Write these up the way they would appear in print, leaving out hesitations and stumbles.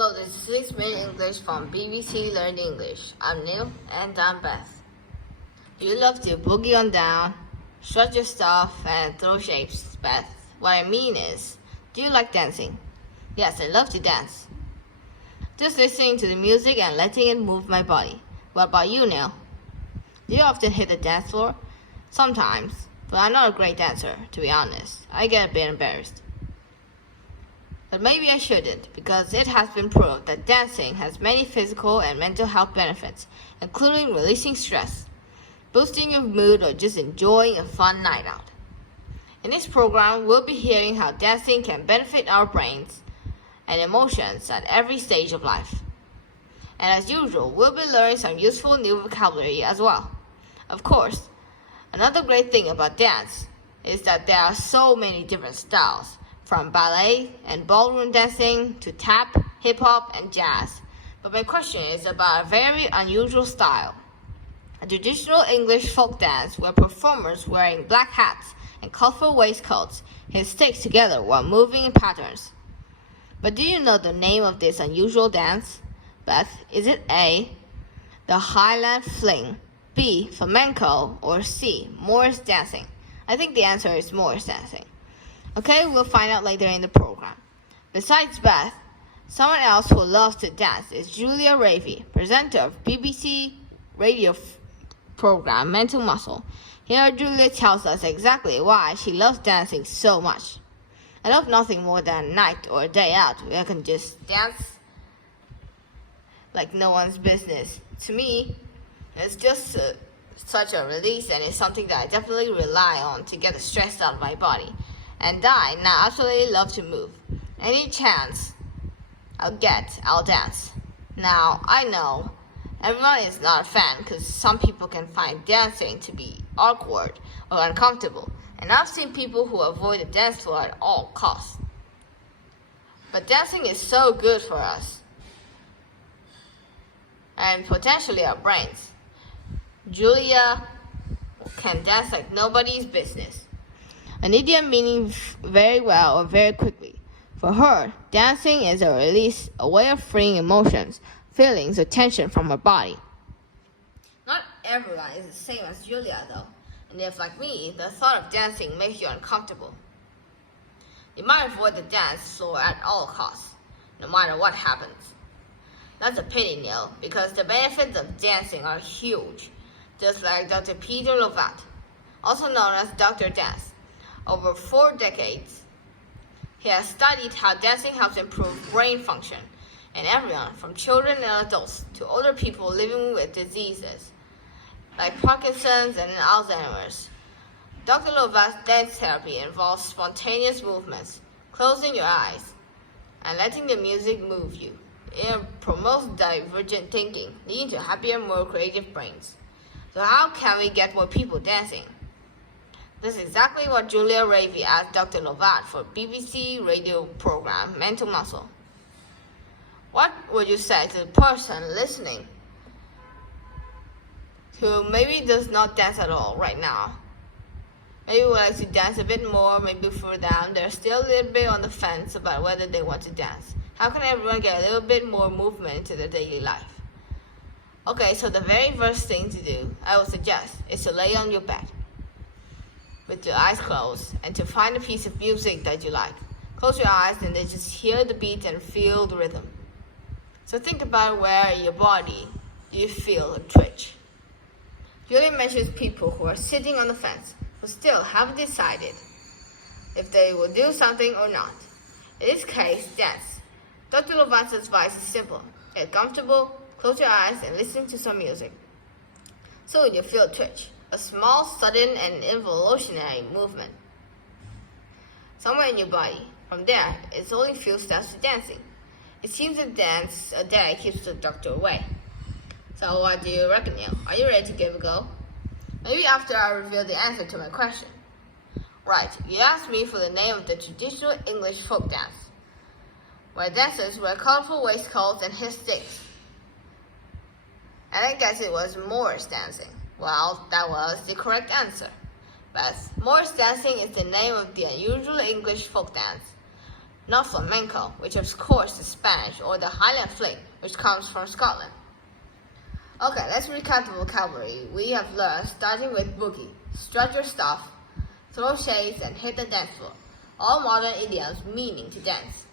Hello, this is 6-Minute English from BBC Learn English. I'm Neil and I'm Beth. Do you love to boogie on down, stretch your stuff, and throw shapes, Beth? What I mean is, do you like dancing? Yes, I love to dance. Just listening to the music and letting it move my body. What about you, Neil? Do you often hit the dance floor? Sometimes, but I'm not a great dancer, to be honest. I get a bit embarrassed. But maybe I shouldn't, because it has been proved that dancing has many physical and mental health benefits, including releasing stress, boosting your mood, or just enjoying a fun night out. In this program, we'll be hearing how dancing can benefit our brains and emotions at every stage of life. And as usual, we'll be learning some useful new vocabulary as well. Of course, another great thing about dance is that there are so many different styles, from ballet and ballroom dancing to tap, hip-hop, and jazz. But my question is about a very unusual style. A traditional English folk dance where performers wearing black hats and colorful waistcoats hit sticks together while moving in patterns. But do you know the name of this unusual dance? Beth, is it A, the Highland Fling, B, flamenco, or C, Morris dancing? I think the answer is Morris dancing. Okay, we'll find out later in the program. Besides Beth, someone else who loves to dance is Julia Ravey, presenter of BBC radio program Mental Muscle. Here Julia tells us exactly why she loves dancing so much. I love nothing more than a night or a day out where I can just dance like no one's business. To me, it's just such a release, and it's something that I definitely rely on to get the stress out of my body. And I now absolutely love to move. Any chance I'll get, I'll dance. Now, I know everyone is not a fan because some people can find dancing to be awkward or uncomfortable. And I've seen people who avoid the dance floor at all costs. But dancing is so good for us and potentially our brains. Julia can dance like nobody's business. An idiom meaning very well or very quickly. For her, dancing is a release, a way of freeing emotions, feelings, or tension from her body. Not everyone is the same as Julia, though. And if, like me, the thought of dancing makes you uncomfortable, you might avoid the dance floor at all costs, no matter what happens. That's a pity, Neil, because the benefits of dancing are huge, just like Dr. Peter Lovat, also known as Dr. Dance. Over 4 decades, he has studied how dancing helps improve brain function in everyone, from children and adults to older people living with diseases like Parkinson's and Alzheimer's. Dr. Lovat's dance therapy involves spontaneous movements, closing your eyes, and letting the music move you. It promotes divergent thinking, leading to happier, more creative brains. So how can we get more people dancing? This is exactly what Julia Ravey asked Dr. Lovat for BBC radio program Mental Muscle. What would you say to the person listening who maybe does not dance at all right now? Maybe would like to dance a bit more, maybe further down. They're still a little bit on the fence about whether they want to dance. How can everyone get a little bit more movement into their daily life? Okay, so the very first thing to do, I would suggest, is to lay on your bed with your eyes closed and to find a piece of music that you like. Close your eyes and then just hear the beat and feel the rhythm. So think about where in your body do you feel a twitch. Julia mentions people who are sitting on the fence but still haven't decided if they will do something or not. In this case, dance. Dr. Lovat's advice is simple. Get comfortable, close your eyes, and listen to some music. So you feel a twitch, a small, sudden, and involutionary movement somewhere in your body. From there, it's only a few steps to dancing. It seems a dance a day keeps the doctor away. So what do you reckon, Neil? Are you ready to give a go? Maybe after I reveal the answer to my question. Right, you asked me for the name of the traditional English folk dance, where dancers wear colorful waistcoats and hit sticks. And I guess it was Morris dancing. Well, that was the correct answer. But Morris dancing is the name of the unusual English folk dance, not flamenco, which of course is Spanish, or the Highland flick, which comes from Scotland. Okay, let's recap the vocabulary we have learned, starting with boogie, strut your stuff, throw shades, and hit the dance floor. All modern idioms meaning to dance.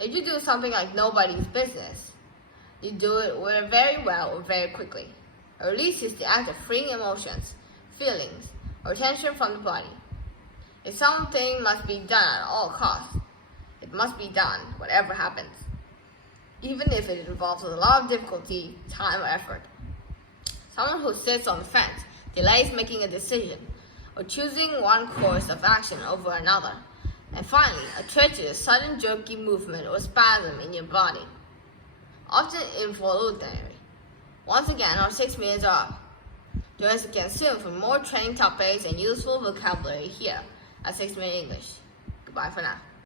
If you do something like nobody's business, you do it very well or very quickly. A release is the act of freeing emotions, feelings, or tension from the body. If something must be done at all costs, it must be done, whatever happens, even if it involves a lot of difficulty, time, or effort. Someone who sits on the fence, delays making a decision, or choosing one course of action over another. And finally, a twitch is a sudden jerky movement or spasm in your body, often involuntary. Once again, our 6 minutes are up. Join us again soon for more training topics and useful vocabulary here at 6 Minute English. Goodbye for now.